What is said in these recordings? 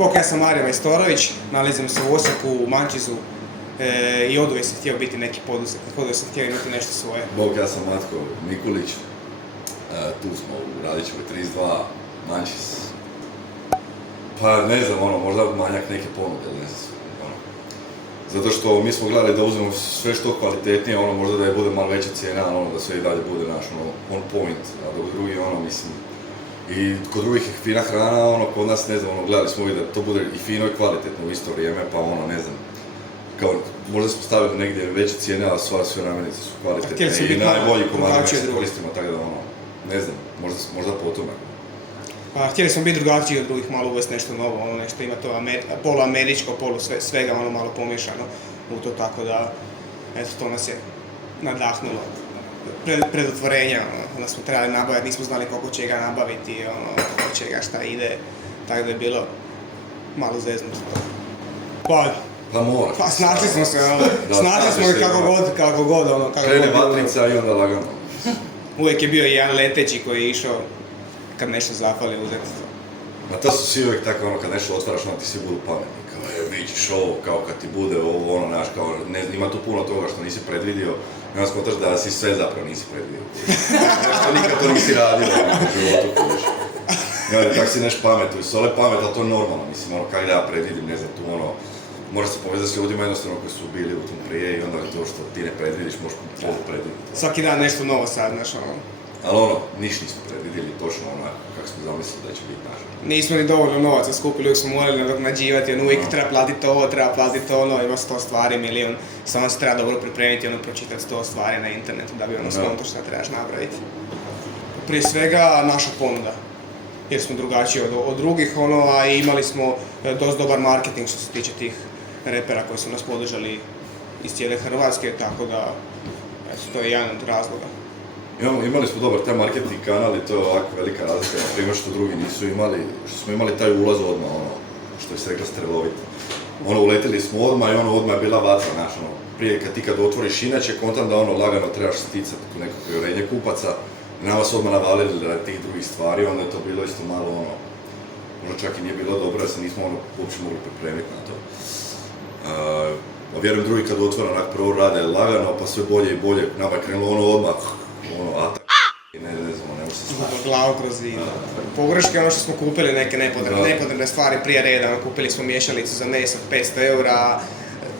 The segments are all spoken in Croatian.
Bok, ja sam Mario Majstorović, nalazim se u Osijeku, u Mančizu i oduvijek sam htio biti neki poduzetnik, oduvijek sam htio imati nešto svoje. Bok, ja sam Matko Mikulić, tu smo u Radićevoj 32, Mančiz. Pa ne znam, možda manjak neke ponude, ne znam. Zato što mi smo gledali da uzmemo sve što kvalitetnije, možda da je bude malo veća cijena, da sve i dalje bude naš on point, a dok drugi mislim. I kod drugih je fina hrana, kod nas ne znam, gledali smo da to bude i fino i kvalitetno u isto vrijeme, pa ne znam. Kao, možda smo stavili negdje veće cijene, ali sve namirnice su kvalitetne i najbolji komadi se koristimo, tako da ne znam, možda po tome. Pa htjeli smo biti drugačiji od drugih, malo uvesti nešto novo, nešto ima to poluameričko, svega malo pomiješano u to, tako da, eto, to nas je nadahnulo. Pred otvorenja, onda smo trebali nabaviti, nismo znali koliko će ga nabaviti, koliko će ga šta ide, tako da je bilo malo zeznuto to. Pa mora. Pa snašli smo se, snašli smo kako god. Krene vatrica i onda lagano. Uvijek je bio jedan leteći koji je išao kad nešto zafali uzeti to. Ma to su svi uvijek tako, kad nešto otvaraš, ti svi budu pametni. Kao, vidiš ovo, kao kad ti bude ovo, kao, ima tu puno toga što nisi predvidio. I onda skontaš da si sve zapravo nisi predvidio. Nešto nikad to nisi radio u životu, kojiš. I onda tak si neš pametu, i sole pamet, ali to je normalno, mislim, kak da ja predvidim, ne znam, tu moraš se povezati s ljudima jednostavno koji su bili u tom prije i onda to što ti ne predvidiš, možeš polu predviditi. Svaki dan nešto novo sad, znaš, Ali niš nismo predvidjeli točno kako smo zamislili da će biti naš. Nismo ni dovoljno novaca skupili, uvijek smo morali nadoknađivati, uvijek treba platiti ovo, treba platiti ima 100 stvari, milion. Samo se treba dobro pripremiti, pročitati 100 stvari na internetu da bi skonto šta trebaš napraviti. Prije svega naša ponuda, jer smo drugačiji od drugih, a imali smo dosta dobar marketing što se tiče tih repera koji su nas podržali iz cijele Hrvatske, tako da to je jedan od razloga. Imali smo dobar taj marketing kanal i to je ovako velika razlika, na primjer što drugi nisu imali, što smo imali taj ulaz odmah, što je se rekla strelovito. Uletili smo odmah i odmah je bila vatra, znaš, prije kad otvoriš inače kontam da lagano trebaš sticati neko povjerenje kupaca i nama su odmah navalili radi tih drugih stvari, onda je to bilo isto malo možda čak i nije bilo dobro, da se nismo uopće mogli pripremiti na to. Vjerujem drugi kad otvore prvo rade lagano, pa sve bolje i bolje, nama je krenulo odmah, atak, ne znam, ne može se snaći. Glavu kroz zid. Pogreške što smo kupili neke nepotrebne stvari prije reda, kupili smo miješalicu za meso 500 eura,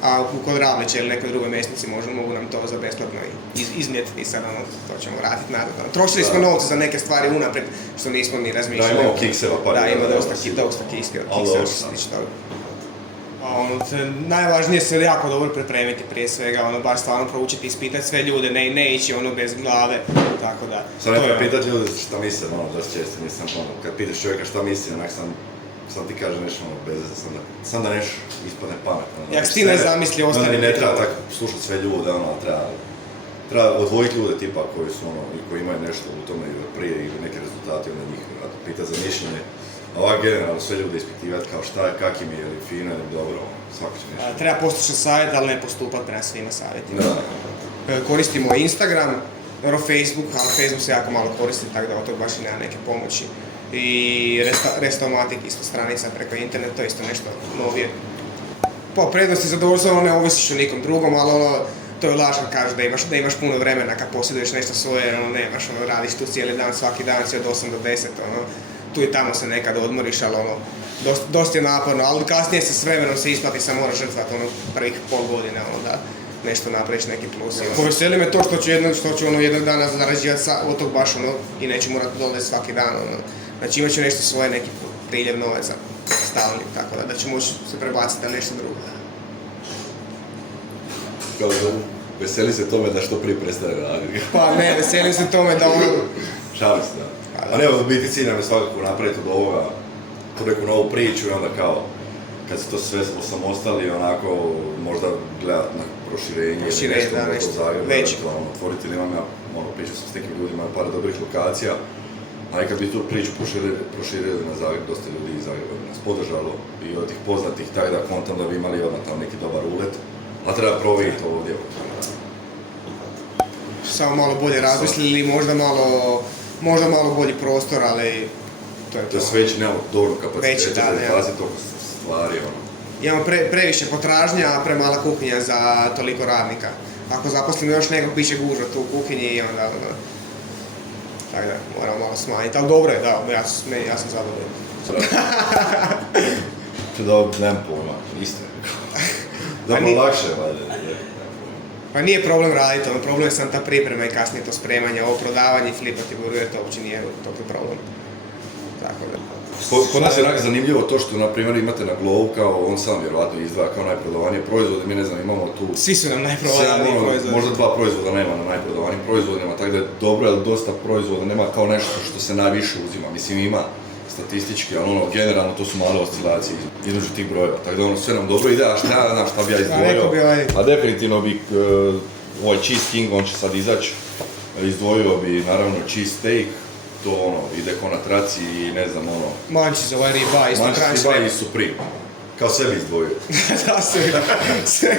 a kod Ravlića ili nekoj drugoj mesnici mogu nam to za besplatno iznijeti i sad to ćemo vratiti nazad. Trošili smo novce za neke stvari unaprijed što nismo ni razmišljali. Da, imamo kikseva pa. Da, ima dosta kikseva što se tiče toga. Najvažnije se jako dobro pripremiti prije svega, bar stvarno proučiti, ispitati sve ljude, ne ići bez glave, tako da. Sad ne pitati ljude šta misle, dosta često nisam, kad pitaš čovjeka šta misli, onak sam ti kaže nešto bez, sam da nešto ispadne pametno. Jak si ti ne zamisli, ostane. Ne treba tako slušati sve ljude, treba odvojiti ljude tipa koji su i koji imaju nešto u tome prije i neke rezultate, onda njih pitati za mišljenje. A ovak generalno sve ljude ispitivati kao šta je, kak im je, ili fino, ili dobro, svako će nešto. Treba poslušati savjet, ali ne postupati prema svima savjetima. Koristimo Instagram, Facebook, ali Facebook se jako malo koristi, tako da od toga baš i nema neke pomoći. I Restomatic, isto stranica preko interneta, to je isto nešto novije. Po prednosti zadovoljstvo ne ovisiš o nikom drugom, ali to je lažno kažu da imaš puno vremena kad posjeduješ nešto svoje, nemaš, radiš tu cijeli dan, svaki dan si od 8 do 10, tu i tamo se nekad odmoriš, ali dosta je naporno, ali kasnije se s vremenom se isplati, sam moraš žrtvati prvih pol godine, da nešto napraviš neki plus. Poveseli me to što ću jednog dana zarađivati od tog baš i neću morati dolaziti svaki dan, znači imat ću nešto svoje, neki priljev novaca stalni, tako da ću moći se prebaciti na nešto drugo. Kao da veseli se tome da što prije prestane raditi. Pa ne, veselim se tome da Šalim se, da. A ne, u biti cilj nam je svakako napraviti od ovoga neku novu priču i onda kao, kad se to sve osamostali, možda gledati na proširenje ili nešto u Zagrebu, otvoriti ili imam ja, pričao sam s nekim ljudima, par dobrih lokacija, a i kad bi tu priču proširili na Zagreb, dosta ljudi iz Zagreba bi nas podržalo i od tih poznatih, tako da kontam da bi imali odmah tam neki dobar ulet, a treba provjeriti ovdje. Samo malo bolje razmislili, možda malo bolji prostor, ali to je to. To je sve već nemamo dovoljno kapaciteta za izlaziti, stvari, ono. Imamo previše potražnja, a premala kuhinja za toliko radnika. Ako zaposlimo još nekog, bit će gužva tu u kuhinji i onda, ono... Tako da, moramo malo smanjiti, ali dobro je, da, ja sam zadovoljan. Da, nemam pojma, isto je. Da mi lakše, valjda. Pa nije problem raditi, problem je sam ta priprema i kasnije to spremanje, ovo prodavanje i flipati burger, to uopće nije toliki problem. Tako da... Kod nas je onak zanimljivo to što, na primjer, imate na Glovu, kao on sam vjerovatno izdvaja kao najprodavanije proizvode, mi ne znam, imamo tu... Svi su nam najprodavaniji proizvodi. Možda 2 proizvoda nema na najprodavanijim proizvodima, tako da je dobro, jer dosta proizvoda nema kao nešto što se najviše uzima. Mislim, ima statistički, ali ono, generalno to su male oscilacije između tih brojeva, tako da ono, sve nam dobro ide, a šta bi ja izdvojio? A definitivno bi ovaj Cheese King, on će sad izaći, izdvojio bi naravno cheese steak, to ono, ide ko na traci i ne znam ono... Mančić, ovaj riba, isto crunch. Mančić riba i Supreme. Kao sebi izdvojio. Da, sve.